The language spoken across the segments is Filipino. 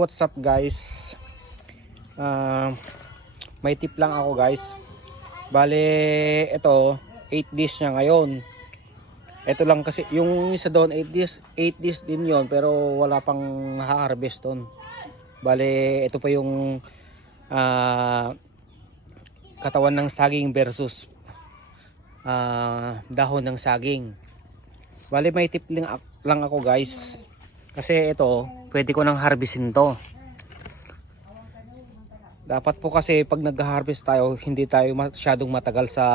What's up guys? Ah, may tip lang ako guys. Bale, ito 8 days niya ngayon. Ito lang kasi yung isa doon 8 days, 8 days din 'yon pero wala pang harvest doon. Bale, ito pa yung ah, katawan ng saging versus ah, dahon ng saging. Bale, may tip lang ako guys. Kasi ito, pwede ko nang harvestin to. Dapat po kasi pag nag-harvest tayo, hindi tayo masyadong matagal sa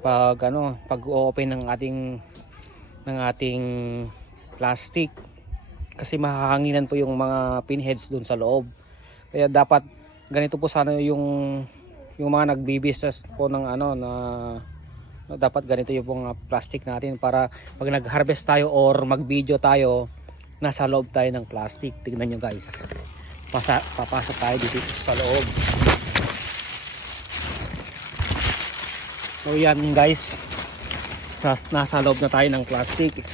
pag ano, pag-open ng ating ng ating plastic. Kasi mahahanginan po yung mga pinheads dun sa loob. Kaya dapat ganito po sana yung yung mga nagbi-business po ng ano na dapat ganito yung mga plastic natin para pag nag-harvest tayo or mag-video tayo nasa loob tayo ng plastic. Tignan nyo guys. Pasa, papasok tayo dito sa loob. So yan guys. Nas- Nasa loob na tayo ng plastic.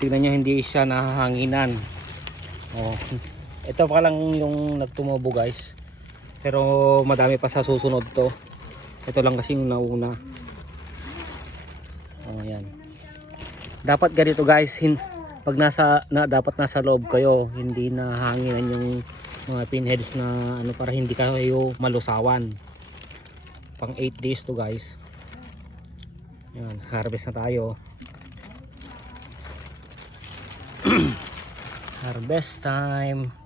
Tignan nyo hindi siya nahahanginan. Oh. Ito pa lang yung nagtumubo guys. Pero madami pa sa susunod to. Ito lang kasi yung nauna. Oh, yan. Dapat ganito guys, hin pag nasa na, dapat nasa loob kayo, hindi na hanginan yung mga pinheads na ano para hindi kayo malusawan. Pang 8 days to guys. Yan, harvest na tayo. harvest time.